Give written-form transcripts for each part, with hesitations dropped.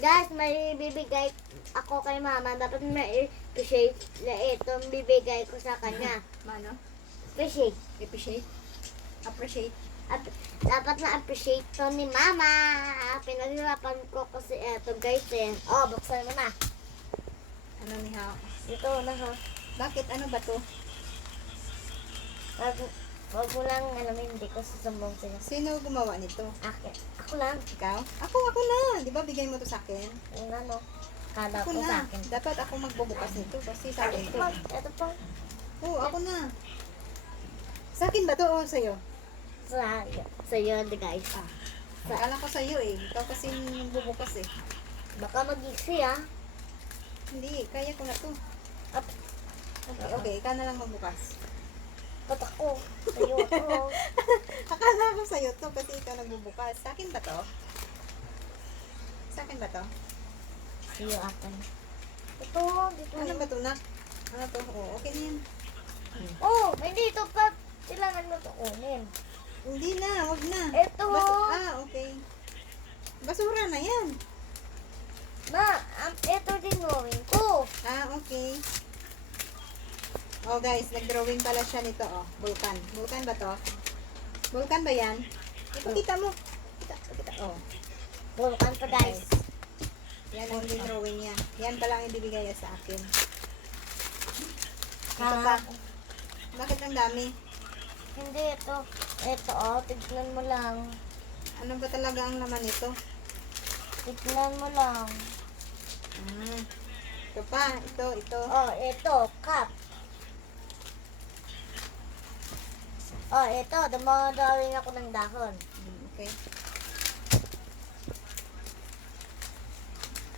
Guys, may bibigay ako kay mama. Dapat may appreciate na itong bibigay ko sa kanya. Mano? Appreciate. Appreciate? Appreciate? Dapat na-appreciate to ni mama. Pinaghirapan ko kasi eto guys eh. Oh, buksan mo na. Ano ni Hao? Dito na ha. Bakit? Ano ba to? Wag mo lang alamin, hindi ko susumbong sa'yo. Sino gumawa nito? Ako lang. Ikaw? Ako na. Di ba bigay mo to sa akin? Yung ano, kala Ako ko sa na. akin. Dapat ako magbubukas nito kasi sa akin to. Ito po. Oo, ako na. Sa akin ba to o sa'yo? Sa'yo, guys. Akala ko sa'yo eh. Ikaw kasi magbubukas eh. Baka mag-iksi ah. Hindi, kaya ko na to. Up. Okay, ikaw na lang magbukas. Ba't ako? Sa'yo ako. Akala ko sa'yo to kasi ikaw nagbubukas. Sa akin ba to? Sa akin ba to? Sa'yo akin. Ito, dito. Ano ba to na? Ano to? Oo, okay na yan. Oh, hindi ito pa. Kailangan mo ito kunin. Hindi na, wag na. Ito. Okay. Basura na yan. Ma, ito din gawin ko. Okay. Oh guys, nag-drawing pala siya nito oh. Vulkan. Vulkan ba to? Vulkan ba yan? Ipakita mo. Pakita. Oh. Vulkan pa guys. Yan ang drawing niya. Yan pala ang ibibigay niya sa akin. Ito Ha? pa. Bakit ang dami? Hindi ito. Ito oh, tignan mo lang. Ano ba talaga ang laman nito? Tignan mo lang. Ito pa. Ito. Oh, ito, cup. Oh, ito, dumadawin ako ng dahon. Okay.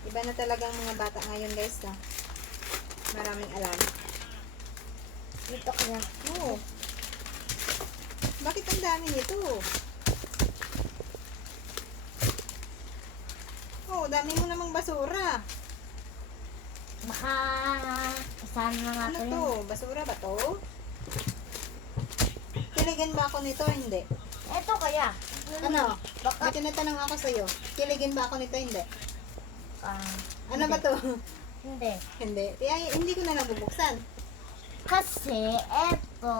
Iba na talaga ang mga bata ngayon guys no? Maraming alam. Dito ka na. Oo. Bakit ang dami nito? Oh, dami mo namang basura. Baka, saan na Ano natin? to? Basura ba to? Kiligin ba ako nito? Hindi. Ito kaya. Ano? Baka, May tinatanong ako sa'yo. Kiligin ba ako nito? Hindi. Ano hindi. ba to? Hindi. Hindi. Kaya hindi ko na lang bubuksan. Kasi, ito,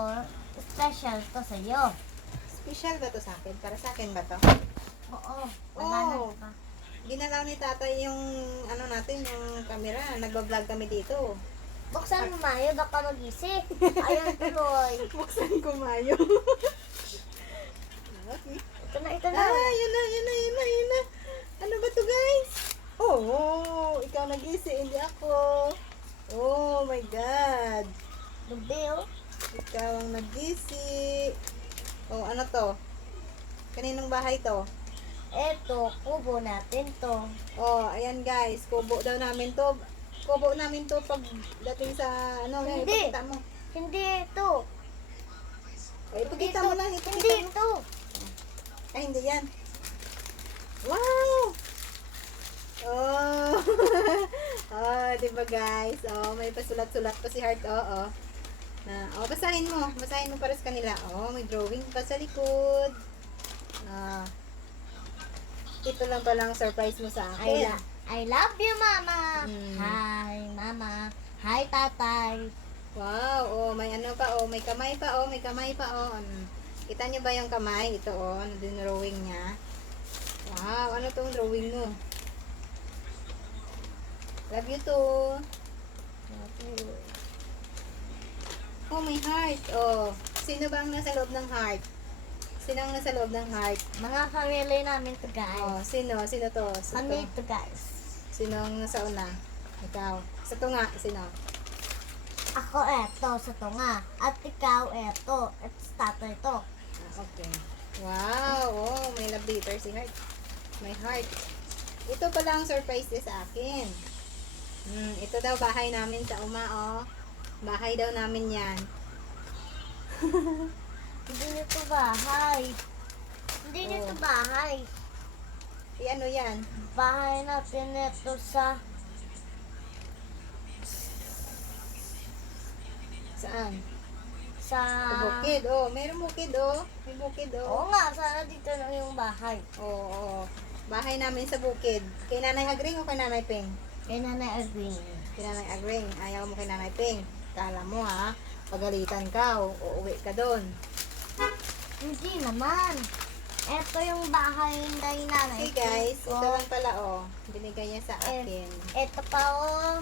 special to sa'yo. Special ba to sa akin? Para sa akin ba to? Oo. Oo. Wala na. Ginalaw ni tatay yung ano natin, yung camera. Nagbablog kami dito. Buksan mo, Mayo, baka mag-isip. Ayan, tuloy. Buksan ko mayo. Okay. Ito na, ito na. Yun na. Ano ba to guys? Oh, ikaw nag-isi, hindi ako. Oh my God. Lubi, oh. Ikaw ang nag-isi. Oh, ano to? Kaninong bahay to? Ito, kubo natin to. Oh, ayan guys. Kubo daw namin to. Kubo namin to pag dating sa ano. Hindi. Ipakita mo. Hindi ito. Ay, ipakita mo lang. Hindi Ipakita mo. ito. Ay, hindi yan. Wow! Oh! Oh, di ba guys? Oh, may pasulat-sulat pa si Heart. Oh. Basahin mo. Basahin mo para sa kanila. Oh, may drawing pa sa likod. Ito lang palang surprise mo sa akin. I love you, Mama. Mm. Hi, Mama. Hi, Tatay. Wow, oh, may ano pa, oh, may kamay pa, oh, may kamay pa, oh. Kita niyo ba yung kamay? Ito, oh, ano din drawing niya. Wow, ano tong drawing mo? Love you too. Oh, may heart. Oh, sino ba ang nasa loob ng heart? Sino ang nasa loob ng heart? Mga family namin to, guys. Oh, sino? Sino to? Sino Ano to? ito, guys? Sino ang nasa una? Ikaw. Sa to nga, sino? Ako eto, sa tunga. At ikaw eto. At sa tatay to. Okay. Wow, oh, may love letter si Heart. May heart. Ito pala ang surprise niya sa akin. Ito daw bahay namin sa Uma, oh. Bahay daw namin yan. Hindi nyo to bahay. Hindi nyo to bahay. Ano yan? Bahay natin ito sa... Saan? Sa... Sa bukid, oh. Meron bukid, oh. May bukid, Oo oh. nga, sana dito na yung bahay. Oo. Bahay namin sa bukid. Kay Nanay Agring o kay Nanay Ping? Kay Nanay Agring. Kay Nanay Agring. Ayaw mo kay Nanay Ping. Kala mo ha, pagalitan ka o uuwi ka doon. Hindi naman. Ito yung bahay ng nanay. Okay guys, ko. ito lang pala oh. Binigay niya sa akin. Ito pa oh.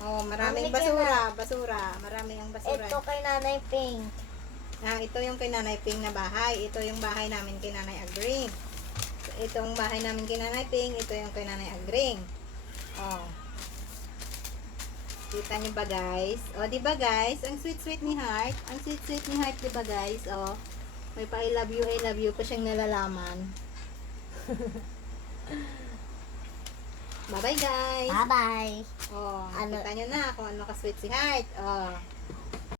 Oh, maraming Ang bigay basura. Basura. Maraming ang basura. Ito kay Nanay Pink. Ito yung kay Nanay Ping na bahay. Ito yung bahay namin kay Nanay Agring. Itong bahay namin kay Nanay Ping. Ito yung kay Nanay Agring. Oh. Kita niyo ba guys? Oh, di ba guys? Ang sweet-sweet ni Heart. Ang sweet-sweet ni Heart, di ba guys? Oh. May pa I love you pa siyang nalalaman. Bye-bye guys. Bye-bye. Oh, Ano? kita niyo na kung ano ka-sweet si Heart. Oh.